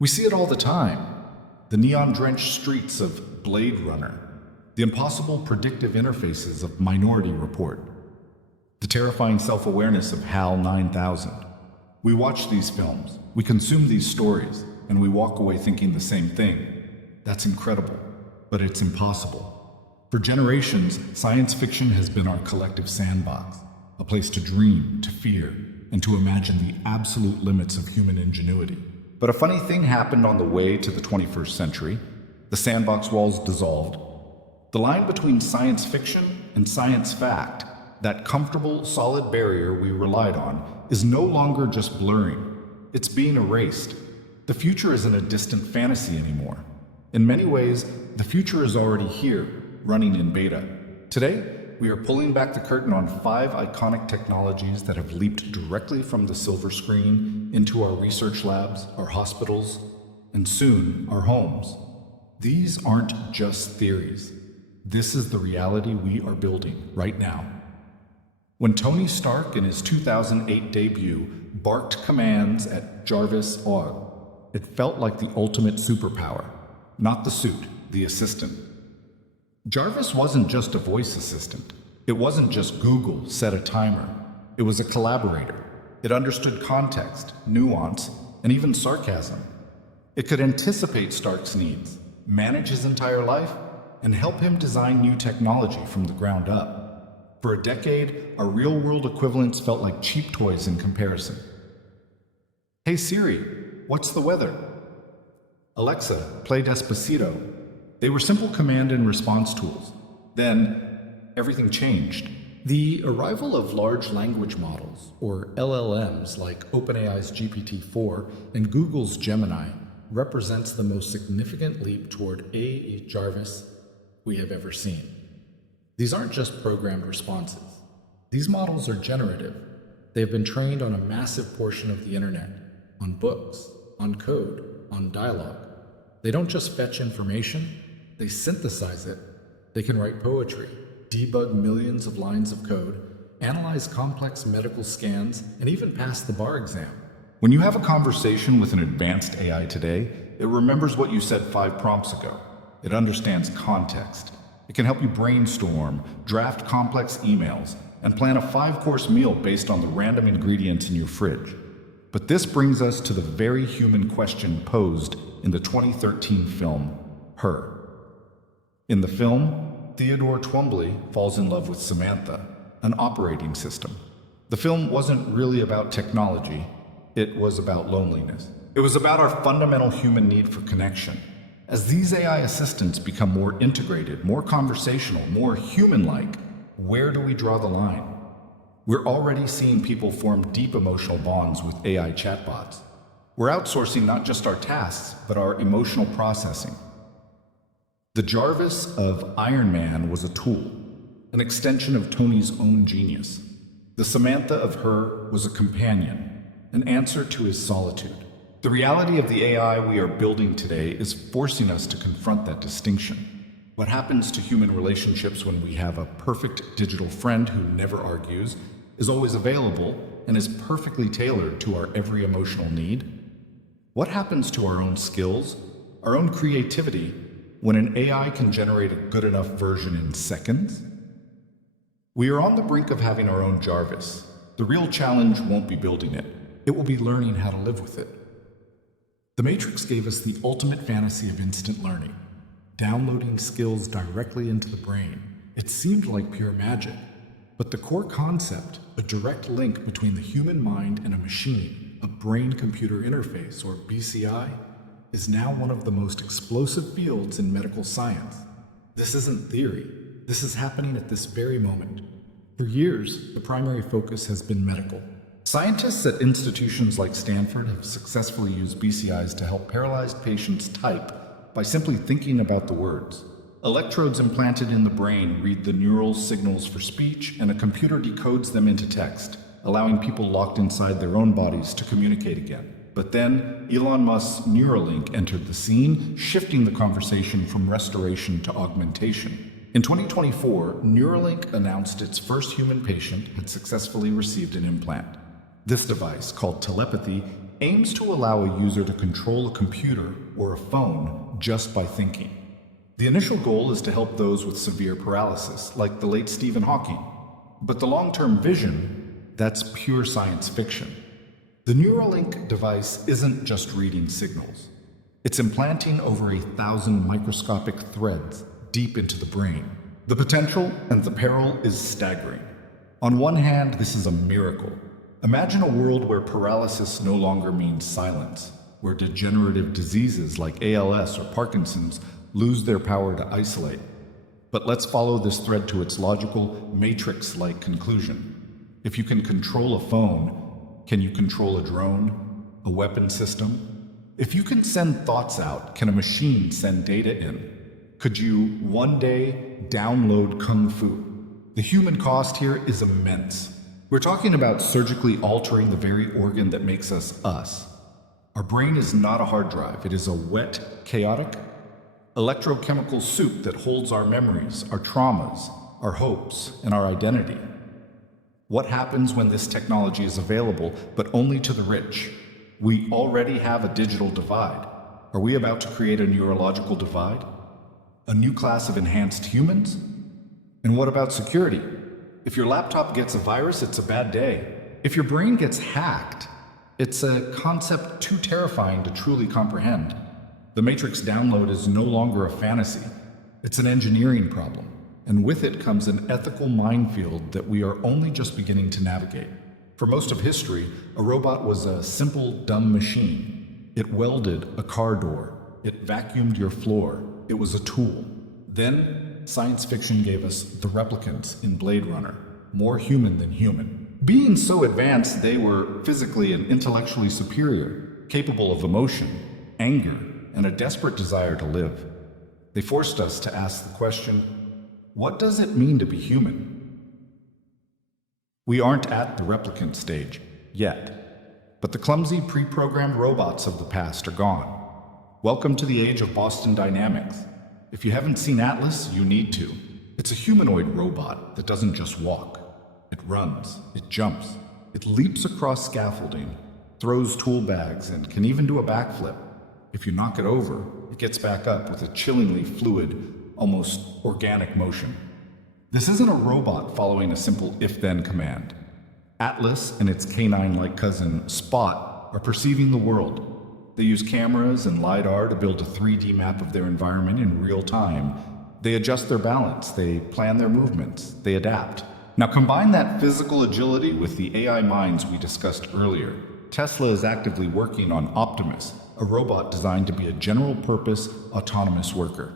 We see it all the time. The neon-drenched streets of Blade Runner, the impossible predictive interfaces of Minority Report, the terrifying self-awareness of HAL 9000. We watch these films, we consume these stories, and we walk away thinking the same thing. That's incredible, but it's impossible. For generations, science fiction has been our collective sandbox, a place to dream, to fear, and to imagine the absolute limits of human ingenuity. But a funny thing happened on the way to the 21st century. The sandbox walls dissolved. The line between science fiction and science fact, that comfortable, solid barrier we relied on, is no longer just blurring. It's being erased. The future isn't a distant fantasy anymore. In many ways, the future is already here, running in beta. Today, we are pulling back the curtain on 5 iconic technologies that have leaped directly from the silver screen into our research labs, our hospitals, and soon, our homes. These aren't just theories. This is the reality we are building right now. When Tony Stark in his 2008 debut barked commands at Jarvis Og, it felt like the ultimate superpower. Not the suit, the assistant. Jarvis wasn't just a voice assistant. It wasn't just Google set a timer. It was a collaborator. It understood context, nuance, and even sarcasm. It could anticipate Stark's needs, manage his entire life, and help him design new technology from the ground up. For a decade, our real-world equivalents felt like cheap toys in comparison. Hey Siri, what's the weather? Alexa, play Despacito. They were simple command and response tools. Then, everything changed. The arrival of large language models, or LLMs, like OpenAI's GPT-4 and Google's Gemini, represents the most significant leap toward AI Jarvis we have ever seen. These aren't just programmed responses. These models are generative. They have been trained on a massive portion of the internet, on books, on code, on dialogue. They don't just fetch information, they synthesize it. They can write poetry, debug millions of lines of code, analyze complex medical scans, and even pass the bar exam. When you have a conversation with an advanced AI today, it remembers what you said 5 prompts ago. It understands context. It can help you brainstorm, draft complex emails, and plan a 5-course meal based on the random ingredients in your fridge. But this brings us to the very human question posed in the 2013 film, Her. In the film, Theodore Twombly falls in love with Samantha, an operating system. The film wasn't really about technology, it was about loneliness. It was about our fundamental human need for connection. As these AI assistants become more integrated, more conversational, more human-like, where do we draw the line? We're already seeing people form deep emotional bonds with AI chatbots. We're outsourcing not just our tasks, but our emotional processing. The Jarvis of Iron Man was a tool, an extension of Tony's own genius. The Samantha of Her was a companion, an answer to his solitude. The reality of the AI we are building today is forcing us to confront that distinction. What happens to human relationships when we have a perfect digital friend who never argues, is always available, and is perfectly tailored to our every emotional need? What happens to our own skills, our own creativity, when an AI can generate a good enough version in seconds? We are on the brink of having our own Jarvis. The real challenge won't be building it. It will be learning how to live with it. The Matrix gave us the ultimate fantasy of instant learning, downloading skills directly into the brain. It seemed like pure magic. But the core concept, a direct link between the human mind and a machine, a brain-computer interface, or BCI, is now one of the most explosive fields in medical science. This isn't theory. This is happening at this very moment. For years, the primary focus has been medical. Scientists at institutions like Stanford have successfully used BCIs to help paralyzed patients type by simply thinking about the words. Electrodes implanted in the brain read the neural signals for speech, and a computer decodes them into text, allowing people locked inside their own bodies to communicate again. But then, Elon Musk's Neuralink entered the scene, shifting the conversation from restoration to augmentation. In 2024, Neuralink announced its first human patient had successfully received an implant. This device, called telepathy, aims to allow a user to control a computer or a phone just by thinking. The initial goal is to help those with severe paralysis, like the late Stephen Hawking. But the long-term vision, that's pure science fiction. The Neuralink device isn't just reading signals. It's implanting over 1,000 microscopic threads deep into the brain. The potential and the peril is staggering. On one hand, this is a miracle. Imagine a world where paralysis no longer means silence, where degenerative diseases like ALS or Parkinson's lose their power to isolate. But let's follow this thread to its logical, matrix-like conclusion. If you can control a phone, can you control a drone, a weapon system? If you can send thoughts out, can a machine send data in? Could you, one day, download Kung Fu? The human cost here is immense. We're talking about surgically altering the very organ that makes us us. Our brain is not a hard drive. It is a wet, chaotic, electrochemical soup that holds our memories, our traumas, our hopes, and our identity. What happens when this technology is available, but only to the rich? We already have a digital divide. Are we about to create a neurological divide? A new class of enhanced humans? And what about security? If your laptop gets a virus, it's a bad day. If your brain gets hacked, it's a concept too terrifying to truly comprehend. The Matrix download is no longer a fantasy. It's an engineering problem, and with it comes an ethical minefield that we are only just beginning to navigate. For most of history, a robot was a simple, dumb machine. It welded a car door. It vacuumed your floor. It was a tool. Then, science fiction gave us the replicants in Blade Runner, more human than human. Being so advanced, they were physically and intellectually superior, capable of emotion, anger, and a desperate desire to live. They forced us to ask the question, what does it mean to be human? We aren't at the replicant stage yet, but the clumsy pre-programmed robots of the past are gone. Welcome to the age of Boston Dynamics. If you haven't seen Atlas, you need to. It's a humanoid robot that doesn't just walk. It runs, it jumps, it leaps across scaffolding, throws tool bags, and can even do a backflip. If you knock it over, it gets back up with a chillingly fluid, almost organic motion. This isn't a robot following a simple if-then command. Atlas and its canine-like cousin, Spot, are perceiving the world. They use cameras and LiDAR to build a 3D map of their environment in real time. They adjust their balance, they plan their movements, they adapt. Now combine that physical agility with the AI minds we discussed earlier. Tesla is actively working on Optimus, a robot designed to be a general-purpose, autonomous worker.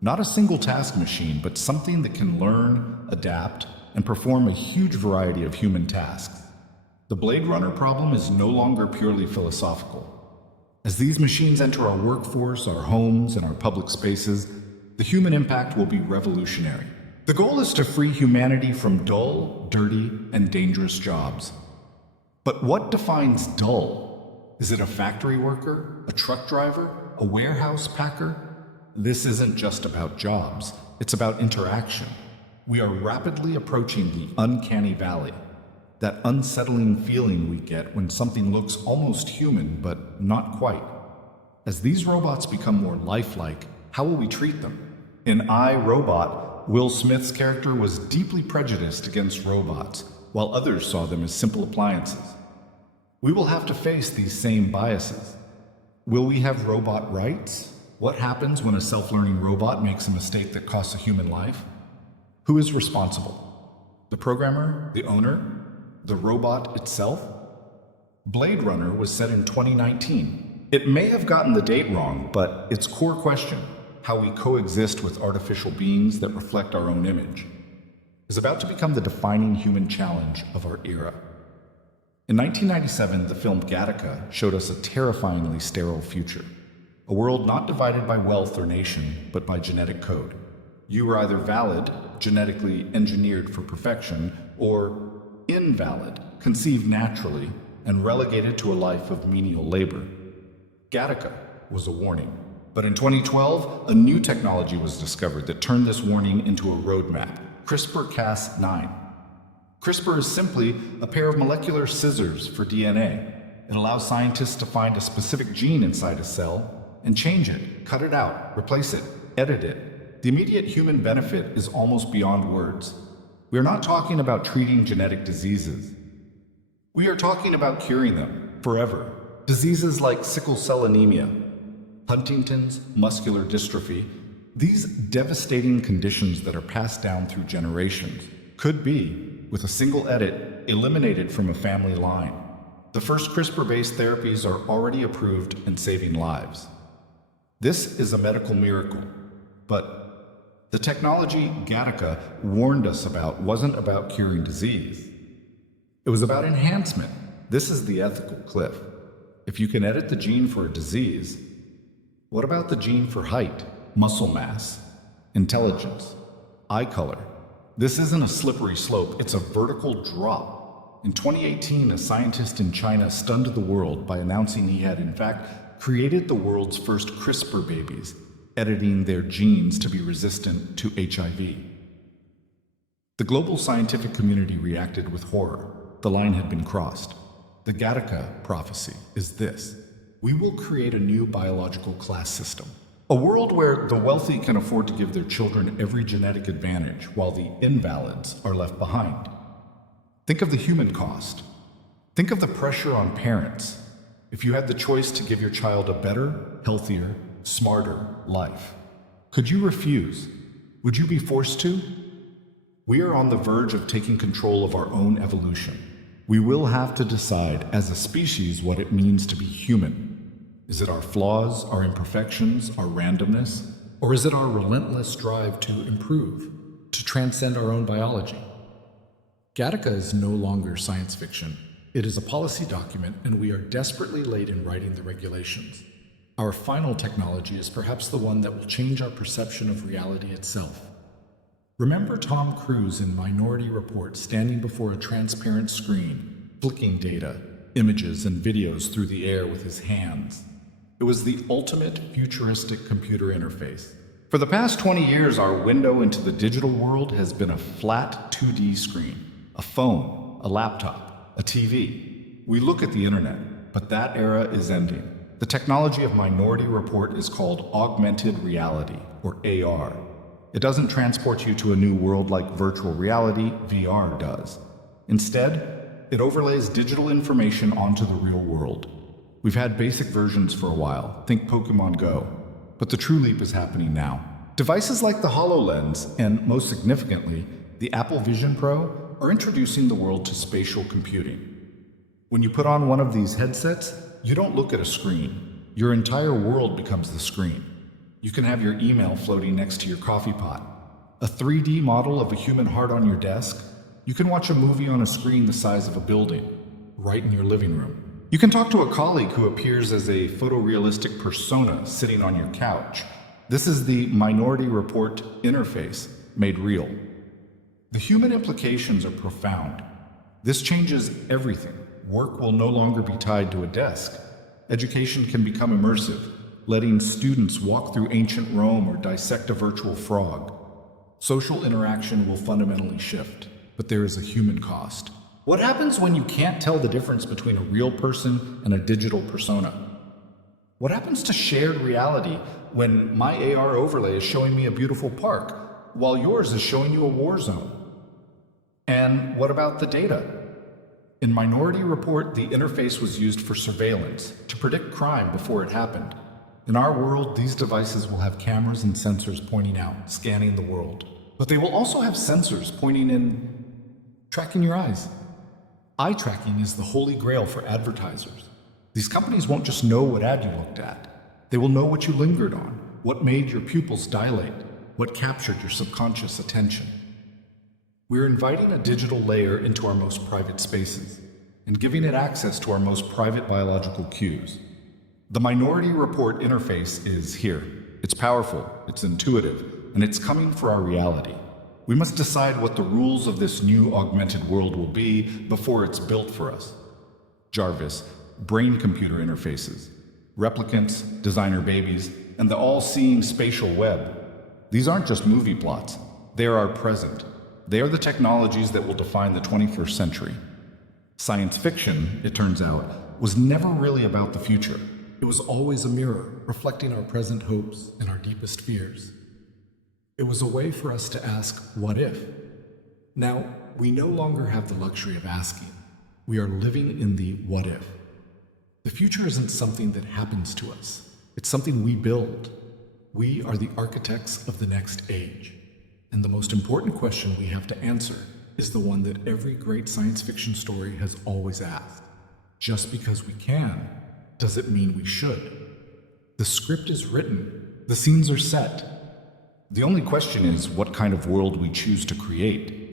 Not a single-task machine, but something that can learn, adapt, and perform a huge variety of human tasks. The Blade Runner problem is no longer purely philosophical. As these machines enter our workforce, our homes, and our public spaces, the human impact will be revolutionary. The goal is to free humanity from dull, dirty, and dangerous jobs. But what defines dull? Is it a factory worker, a truck driver, a warehouse packer? This isn't just about jobs, it's about interaction. We are rapidly approaching the uncanny valley, that unsettling feeling we get when something looks almost human, but not quite. As these robots become more lifelike, how will we treat them? In I, Robot, Will Smith's character was deeply prejudiced against robots, while others saw them as simple appliances. We will have to face these same biases. Will we have robot rights? What happens when a self-learning robot makes a mistake that costs a human life? Who is responsible? The programmer? The owner? The robot itself? Blade Runner was set in 2019. It may have gotten the date wrong, but its core question, how we coexist with artificial beings that reflect our own image, is about to become the defining human challenge of our era. In 1997, the film Gattaca showed us a terrifyingly sterile future. A world not divided by wealth or nation, but by genetic code. You were either valid, genetically engineered for perfection, or invalid, conceived naturally, and relegated to a life of menial labor. Gattaca was a warning. But in 2012, a new technology was discovered that turned this warning into a roadmap, CRISPR-Cas9. CRISPR is simply a pair of molecular scissors for DNA. It allows scientists to find a specific gene inside a cell and change it, cut it out, replace it, edit it. The immediate human benefit is almost beyond words. We are not talking about treating genetic diseases. We are talking about curing them forever. Diseases like sickle cell anemia, Huntington's muscular dystrophy, these devastating conditions that are passed down through generations could be, with a single edit, eliminated from a family line. The first CRISPR-based therapies are already approved and saving lives. This is a medical miracle, but the technology Gattaca warned us about wasn't about curing disease. It was about enhancement. This is the ethical cliff. If you can edit the gene for a disease, what about the gene for height, muscle mass, intelligence, eye color? This isn't a slippery slope, it's a vertical drop. In 2018, a scientist in China stunned the world by announcing he had, in fact, created the world's first CRISPR babies, editing their genes to be resistant to HIV. The global scientific community reacted with horror. The line had been crossed. The Gattaca prophecy is this: we will create a new biological class system. A world where the wealthy can afford to give their children every genetic advantage while the invalids are left behind. Think of the human cost. Think of the pressure on parents. If you had the choice to give your child a better, healthier, smarter life, could you refuse? Would you be forced to? We are on the verge of taking control of our own evolution. We will have to decide as a species what it means to be human. Is it our flaws, our imperfections, our randomness? Or is it our relentless drive to improve, to transcend our own biology? Gattaca is no longer science fiction. It is a policy document, and we are desperately late in writing the regulations. Our final technology is perhaps the one that will change our perception of reality itself. Remember Tom Cruise in Minority Report standing before a transparent screen, flicking data, images, and videos through the air with his hands. It was the ultimate futuristic computer interface. For the past 20 years, our window into the digital world has been a flat 2D screen, a phone, a laptop, a TV. We look at the internet, but that era is ending. The technology of Minority Report is called augmented reality, or AR. It doesn't transport you to a new world like virtual reality, VR, does. Instead, it overlays digital information onto the real world. We've had basic versions for a while, think Pokemon Go, but the true leap is happening now. Devices like the HoloLens, and most significantly, the Apple Vision Pro, are introducing the world to spatial computing. When you put on one of these headsets, you don't look at a screen. Your entire world becomes the screen. You can have your email floating next to your coffee pot, a 3D model of a human heart on your desk. You can watch a movie on a screen the size of a building, right in your living room. You can talk to a colleague who appears as a photorealistic persona sitting on your couch. This is the Minority Report interface made real. The human implications are profound. This changes everything. Work will no longer be tied to a desk. Education can become immersive, letting students walk through ancient Rome or dissect a virtual frog. Social interaction will fundamentally shift, but there is a human cost. What happens when you can't tell the difference between a real person and a digital persona? What happens to shared reality when my AR overlay is showing me a beautiful park, while yours is showing you a war zone? And what about the data? In Minority Report, the interface was used for surveillance, to predict crime before it happened. In our world, these devices will have cameras and sensors pointing out, scanning the world. But they will also have sensors pointing in, tracking your eyes. Eye tracking is the holy grail for advertisers. These companies won't just know what ad you looked at. They will know what you lingered on, what made your pupils dilate, what captured your subconscious attention. We're inviting a digital layer into our most private spaces and giving it access to our most private biological cues. The Minority Report interface is here. It's powerful, it's intuitive, and it's coming for our reality. We must decide what the rules of this new augmented world will be before it's built for us. Jarvis, brain-computer interfaces, replicants, designer babies, and the all-seeing spatial web. These aren't just movie plots. They are our present. They are the technologies that will define the 21st century. Science fiction, it turns out, was never really about the future. It was always a mirror, reflecting our present hopes and our deepest fears. It was a way for us to ask, what if? Now, we no longer have the luxury of asking. We are living in the what if. The future isn't something that happens to us. It's something we build. We are the architects of the next age. And the most important question we have to answer is the one that every great science fiction story has always asked. Just because we can, does it mean we should? The script is written. The scenes are set. The only question is what kind of world we choose to create.